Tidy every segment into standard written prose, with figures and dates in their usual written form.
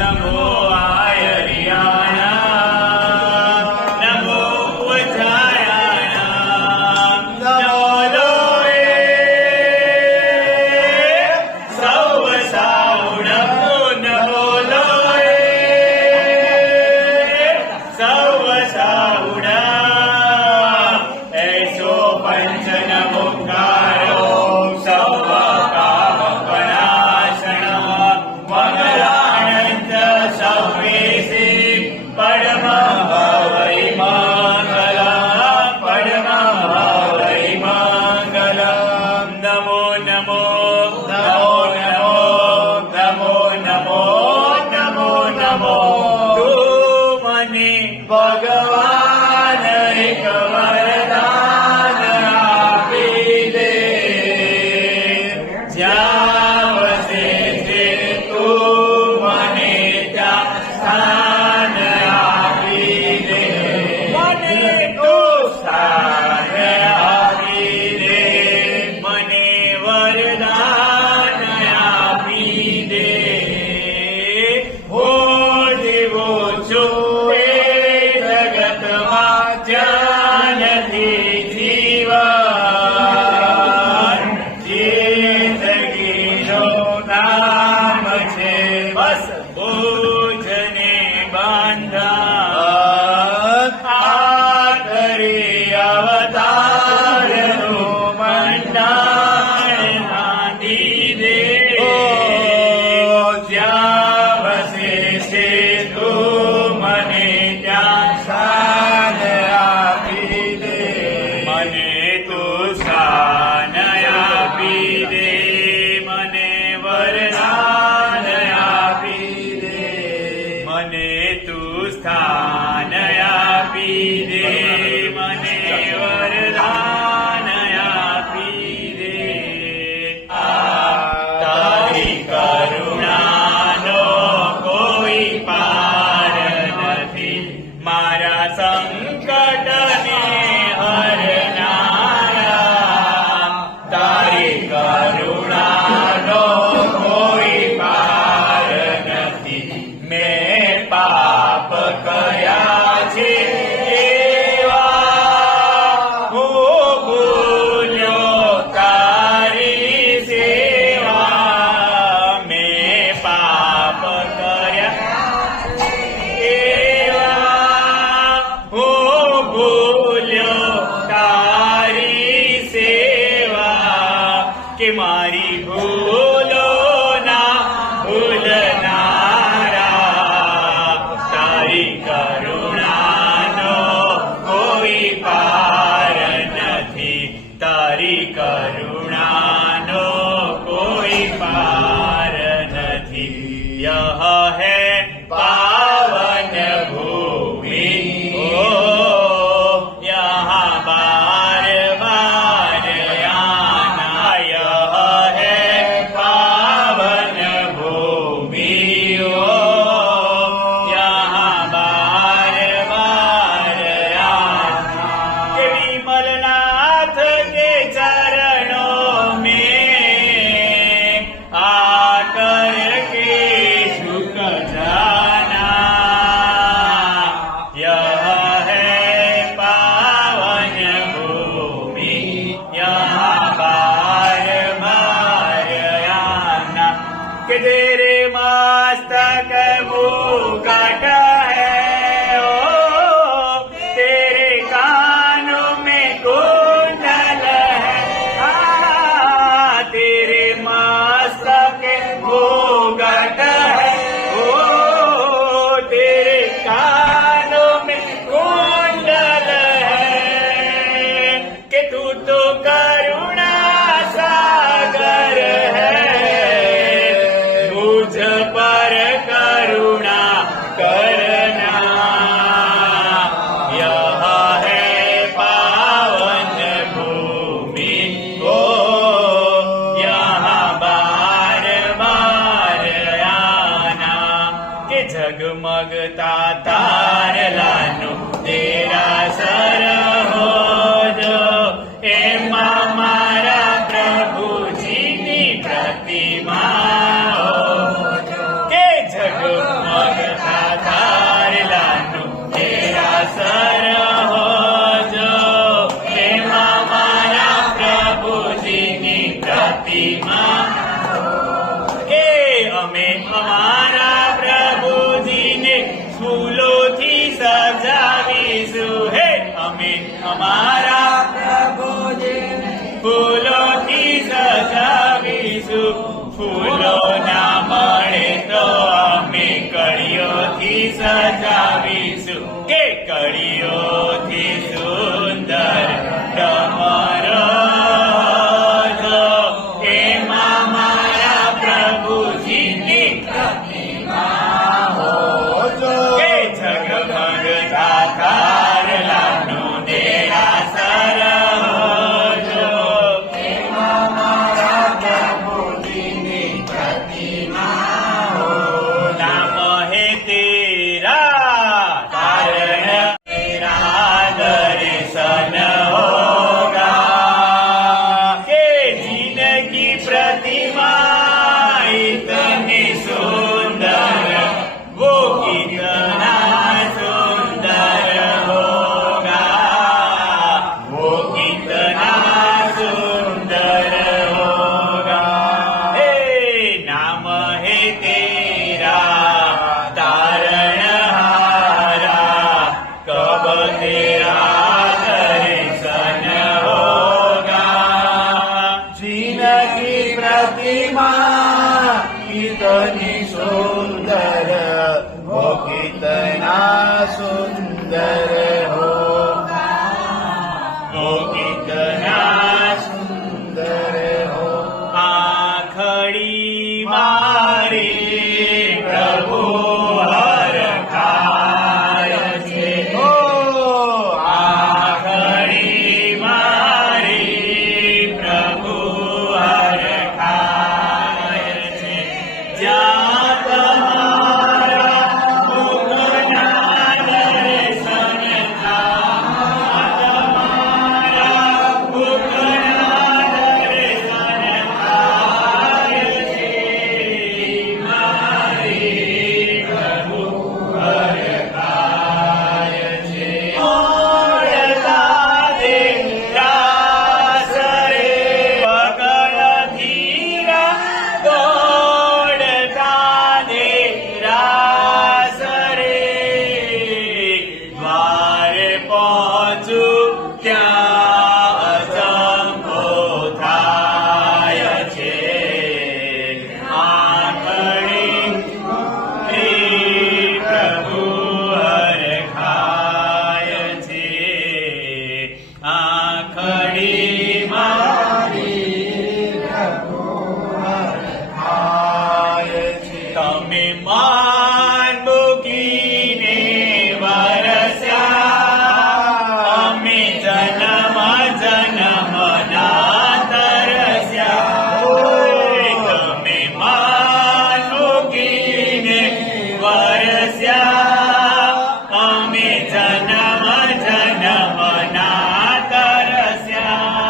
नमो બસ બોજને બાંધા કરી અવતારનો મંડાણ બાંધી દે જ્યાં વસે છે તું મને ત્યાં સ્થાન આપી દે મને તું સ્થાન આપી દે મને વરદાન આપી દે મને તું સ્થાન આપી દે મને વરદાન આપી દે તારી કરુણાનો કોઈ પાર નથી મારા સંકટને હરનારા તારી કરુણાનો કોઈ પાર નથી મેં પાપ કર્યા છે એવા હું ભૂલ્યો તારી સેવા મેં પાપ કર્યા એવા હું ભૂલ્યો તારી સેવા કે મારી ભૂલો ના ભૂલનારા તારી કરુણાનો કોઈ પાર નથી તારી કરુણાનો કોઈ પાર નથી યહ હૈ પાવન ભૂમિ ઓ યહાં બાર બાર આના યહ હૈ પાવન ભૂમિ ઓ યહાં બાર બાર આના કે વિમલનાથ के चरणों में आकर के झुक जाना यह है पावन भूमि यहाँ बार बार आना कि तेरे मस्तक मुकुट है ओ तेरे कानों में कुंडल है तेरे मस्तक मुकुट है ओ तेरे कानों में कुंडल है कि तू तो करुणा सागर है मुझ पर करुणा करना यह है पावन भूमि ओ यहाँ बार बार आना के जगमगता तारलानो तेरा सर हो जो एમાં મારા પ્રભુજીની પ્રતિમા હો કે જગમગતા તારલાનું તેરા સર હો જો એમાં મારા પ્રભુજીની પ્રતિમા કે અમે અમારા પ્રભુજીને ફૂલોથી સજાવીશું હે અમે અમારા પ્રભુજીને ફૂલોથી સજાવીશું ફૂલો ના મળે તો અમે કળીઓથી સજાવીશું કે કળીઓથી સુંદર તમારો જો એમાં મારા પ્રભુજીની પ્રતિમા હો કે જગમગતા તારલાનું દેરાસર હો જો એમાં મારા પ્રભુજીની પ્રતિમા હો નામ હે તેરા તારણ તેરા માન મૂકીને વરસ્યા, અમે જન્મ જન્મના તરસ્યા. તમે માન મૂકીને વરસ્યા, અમે જન્મ જન્મના તરસ્યા.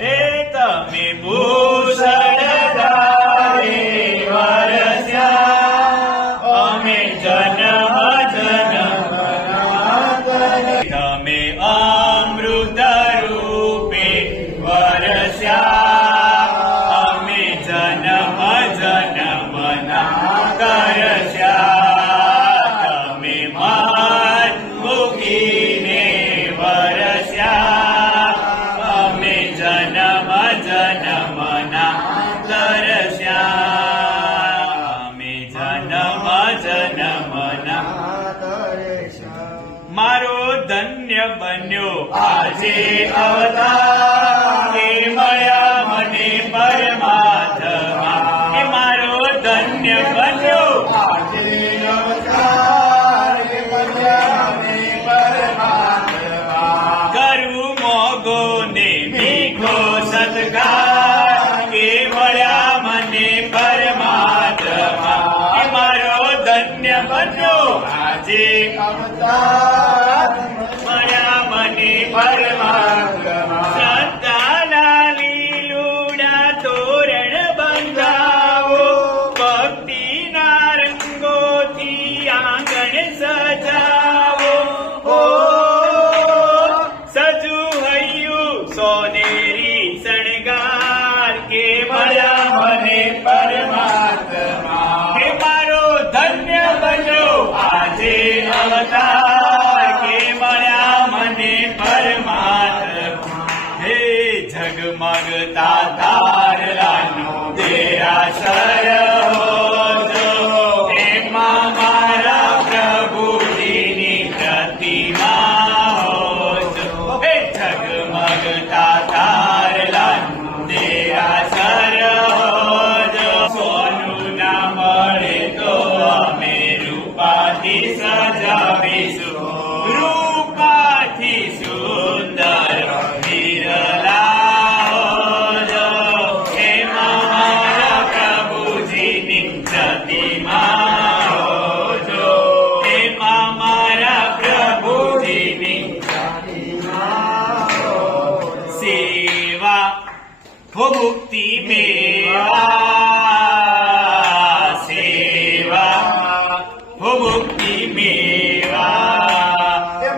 એ તમે ભૂષણ ધારે વરસ્યા, અમે જન્મ જન્મના તરસ્યા. તમે અમૃત રૂપે વરસ્યા, અમે જન્મ જન્મના તરસ્યા. તમે માન મૂકીને વરસ્યા, અમે જન્મ જન્મના તરસ્યા. અમે જન્મ જન્મના. મારો ધન્ય બન્યો આજે અવતાર, એ મળ્યા મને પરમાત્મા. એ મારો ધન્ય બન્યો આજે અવતાર, એ મળ્યા મને પરમાત્મા. કરું મોગો ને મીઠો સત્કાર, એ મળ્યા મને પરમાત્મા. એ મારો ધન્ય બન્યો આજે અવતાર, મળ્યા મને પરમાત્મા. શ્રદ્ધાના લીલુડા તોરણ બંધાવો, ભક્તિના રંગોથી આંગણ સજાવો. ઓ સજુ હૈયું સોનેરી શણગાર, કે મળ્યા મને પરમાત્મા. કે મારો ધન્ય બન્યો આજે અવતાર, કે મળ્યા મને પરમાત્મા. હે ઝગમગતા તારલાનો દેરાસર હોજો, એમાં મારા પ્રભુજીની પ્રતિમા હોજો. હે ઝગમગતા તારલાનો દેરાસર હોજો, સોનું ના મળે તો અમે રૂપાથી સજાવીશું, રૂપાથી સુંદર વિરલા હોજો. એમાં મારા પ્રભુજીની પ્રતિમા હોજો, એમાં મારા પ્રભુજીની પ્રતિમા હોજો. સેવા હો મુક્તિ મેવા, સેવા હો મુક્તિ મેવા.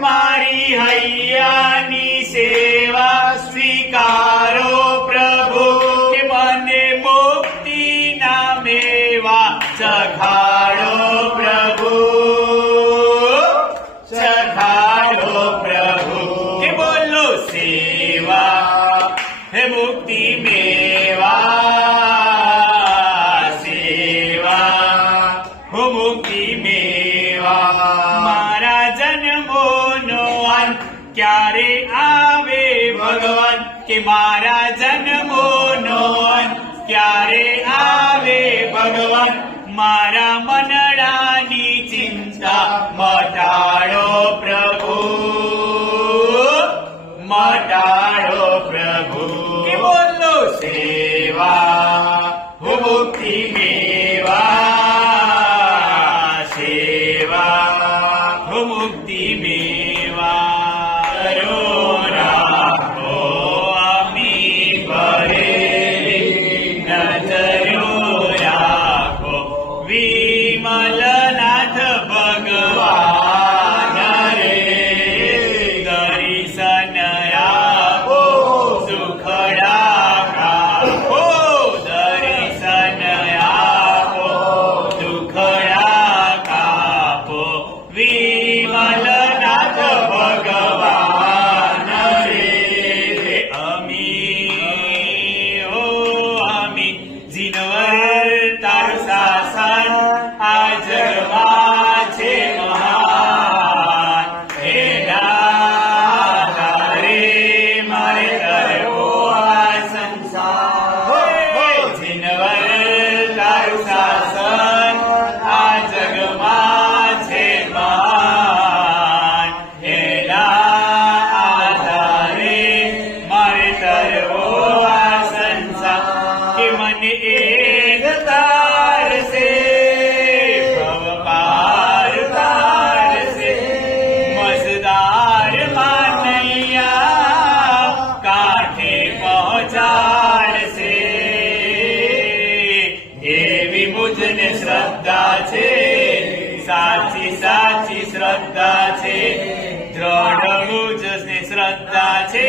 મારી હૈયાની સેવા સ્વીકારો પ્રભુ, કે મને મુક્તિ ના મેવા ચખાડો પ્રભુ, ચખાડો પ્રભુ. કે બોલો સેવા હે મુક્તિ મેવા, સેવા હો મુક્તિ મેવા. મારા જન્મોનો અંત ક્યારે આવે ભગવાન, કે મારા જન્મોનો અંત ક્યારે આવે ભગવાન. મારા મનડાની ચિંતા મટાડો પ્રભુ, મટાડો પ્રભુ. કે બોલો સેવા હો મુક્તિ મેવા, સેવા હો મુક્તિ મેવા. કરો રાખો અમી ભરેલી, નજરો રાખો વિમલનાથ ભગવાન રે. દર્શન આપો સુખડા કાપો, દર્શન આપો દુખડા કાપો, વિમલનાથ ભગવાન રે. અમી ઓ અમી જીનવર તારું શાસન આ જગમાં છે મહાન. હે દાતા રે મારે કરવો આ સંસાર, જીનવર તારું શાસન શ્રદ્ધા છે, દ્રઢ ઉજસે શ્રદ્ધા છે,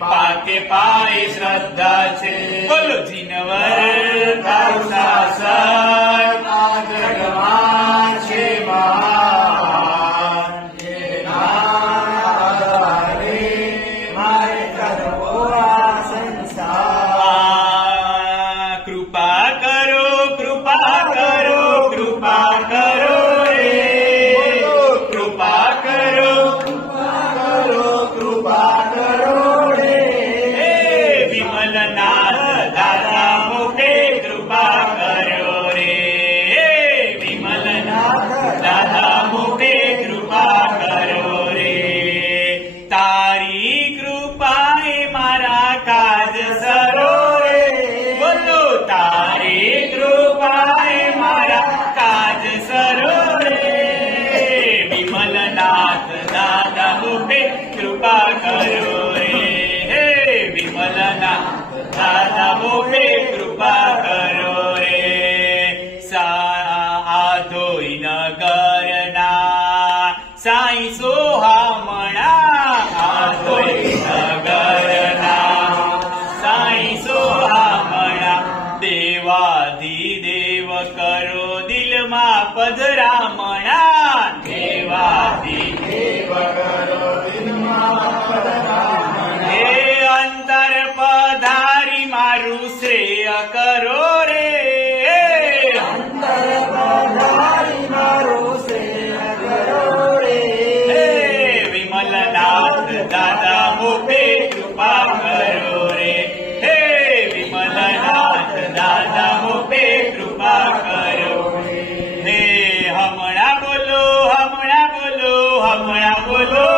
પાકે પાય શ્રદ્ધા છે. બોલો જીનવર તારું શાસન આ જગમાં છે મહાન. જેના આધારે મારે કરવો આ સંસાર. કૃપા કરો, કૃપા કરો, કૃપા કરો રે, કૃપા કરો, કૃપા કરો, કૃપા કરો રે. વિમલનાથ દાદા મોટે કૃપા કરો રે, વિમલનાથ દાદા મોટે કૃપા કરો રે. તારી કૃપાએ મારા કાજ સરો રે. બોલો તારી કૃપાએ મારા કાજ સરો રે. વિમલનાથ દાદા મોટે કૃપા કરો રે, વિમલનાથ દાદા મોટે કૃપા કરો રે. આધોઈ નગરના સાઈ સોહામણા, આધોઈ નગરના સાઈ સોહામણા. દેવાધિદેવ કરો દિલમાં પધરામણા, દેવાધિદેવ કરો દિલમાં પધરામણા. હે અંતર પધારી મારું શ્રેય કરો રે, અંતર પધારી મારું શ્રેય કરો રે. હે વિમલનાથ દાદા મોટે કૃપા કરો રે, હે વિમલનાથ દાદા મોટે કૃપા કરો રે. હે હમણાં બોલો, હમણાં બોલો, હમણાં બોલો,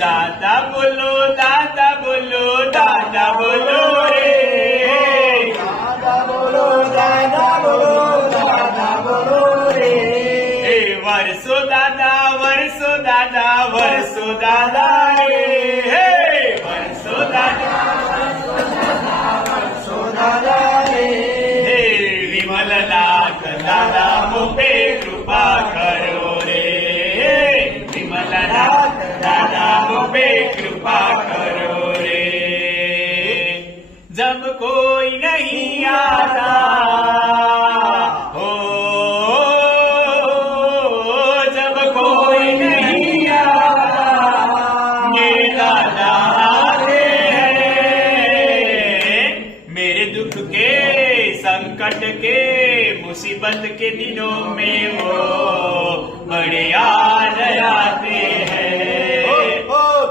દાદા બોલો, દાદા બોલો, દાદા બોલો રે, દાદા બોલો, દાદા બોલો, દાદા બોલો રે. હે વર્ષો દાદા, વર્ષો દાદા, વર્ષો દાદા રે, હે વર્ષો દાદા, વર્ષો દાદા રે. હે વિમલનાથ દાદા મોટે કૃપા કરો રે, વિમલનાથ દાદા મોટે કૃપા કરો રે. जब कोई नहीं आता हो, जब कोई नहीं आता मेरे दादा आते हैं. मेरे दुख के संकट के मुसीबत के दिनों में वो बड़े याद आते हैं.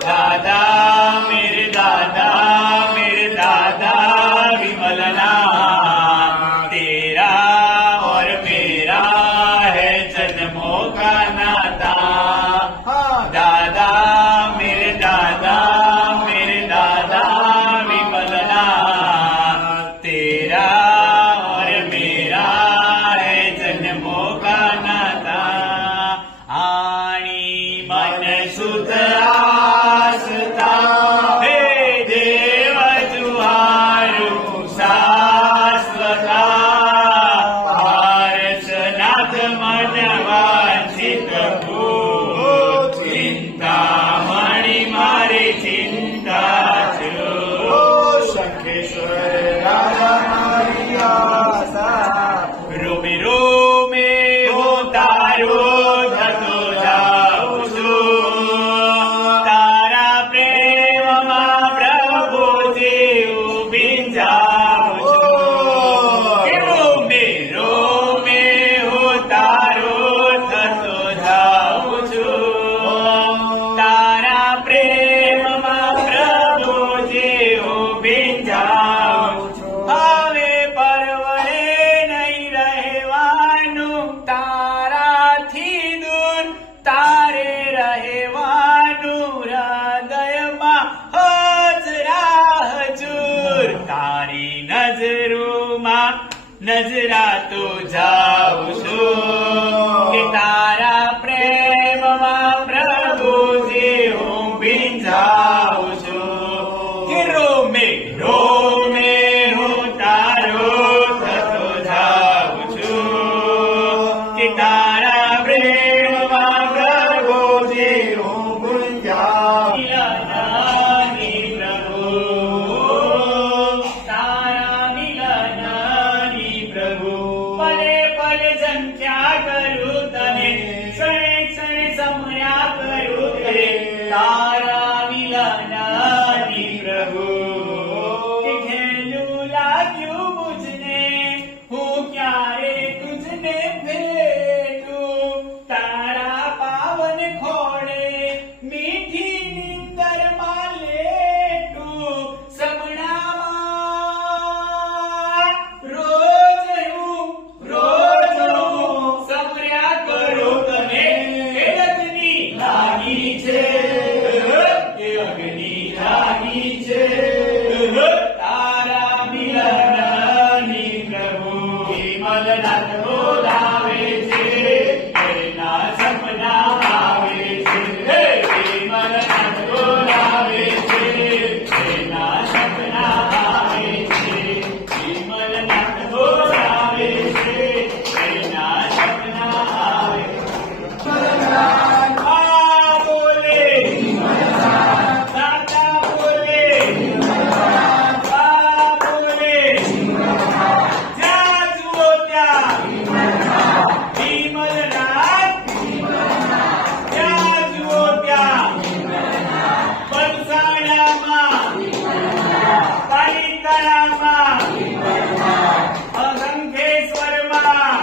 दादा मेरे दादा, मेरे दादा विमलनाथ, तेरा और मेरा है जन्मों का नाता. दादा मेरे दादा, मेरे दादा विमलनाथ, तेरा और मेरा है जन्मों का नाता. आणी मन सुध आसता हे देव जुहारू शाश्वता. पारसनाथ मन वांछित भूत, चिंतामणि मारी चिंता छो. शंखेश्वर राजा मारी आशा. रोमे रोमे हो तारो धतो जाऊं છું, તારા પ્રેમમાં પ્રભુજી ઉભી જાઉં છું. રોમે રોમે હું તારો થતો જાઉં છું, તારા પ્રેમમાં પ્રભુજી ઉભી જાઉં છું. હવે પરવડે નહીં રહેવાનું તારાથી દૂર, તારે રહેવાનું હૃદયમાં હાજરા હજૂર. તારી નજરોમાં નજરાતો જાઉં છું, કે તારા પ્રેમમાં પ્રભુજી હું ભીંજાઉં છું. કે રોમે રોમે હું તારો થતો જાઉં છું. લાગ્યું મુझને હું ક્યારે તુझને ભેટું તારા પાવન ખોળે મીઠી નીંદરમાં લેટું સપનામાં રોજ હું સપર્યા કરું તને ખેડતની લાગી છે કે અગ્નિ લાગી છે તારા મિલનની પ્રભુ વિમલનાથ બોલાવે છે એના સપના આવે છે વિમલનાથ બોલાવે છે એના સપના આવે છે વિમલનાથ બોલાવે છે એના સપના આવે આ બોલે દાદા બોલે આ બોલે જ્યાં જુઓ ત્યાં વિમલનાથ જ્યાં જુઓ ત્યાં પંચાળામાં પાલિતાણામાં અસંખેશ્વરમાં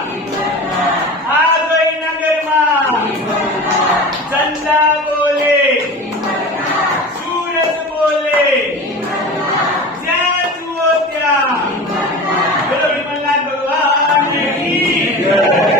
આદયનગરમાં ચંદા બોલે સુરત બોલે જ્યાં જુઓ ત્યાં બોલો વિમલનાથ ભગવાનની જય.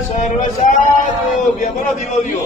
સર્વસાધુ બોલો દીવો દીવો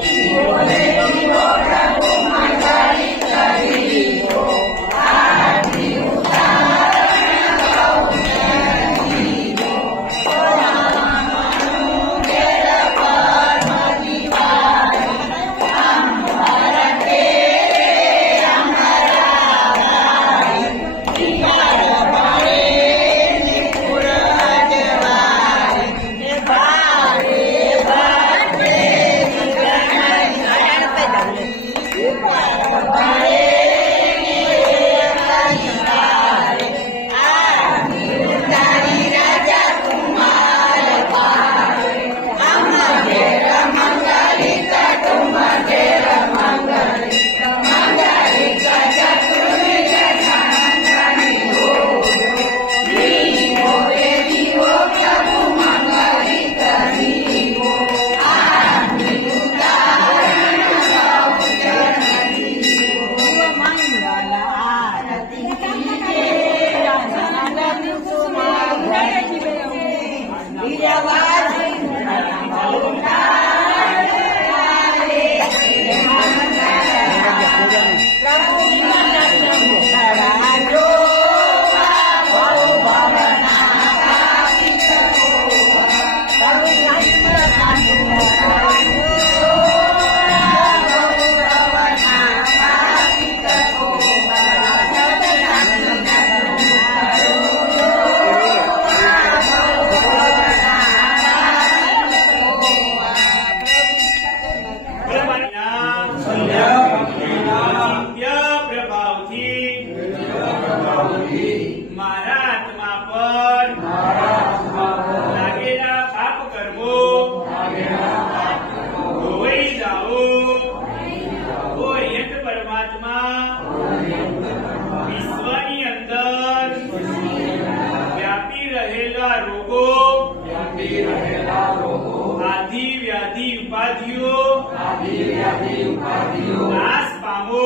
ઉપાધિઓ નાશ પામો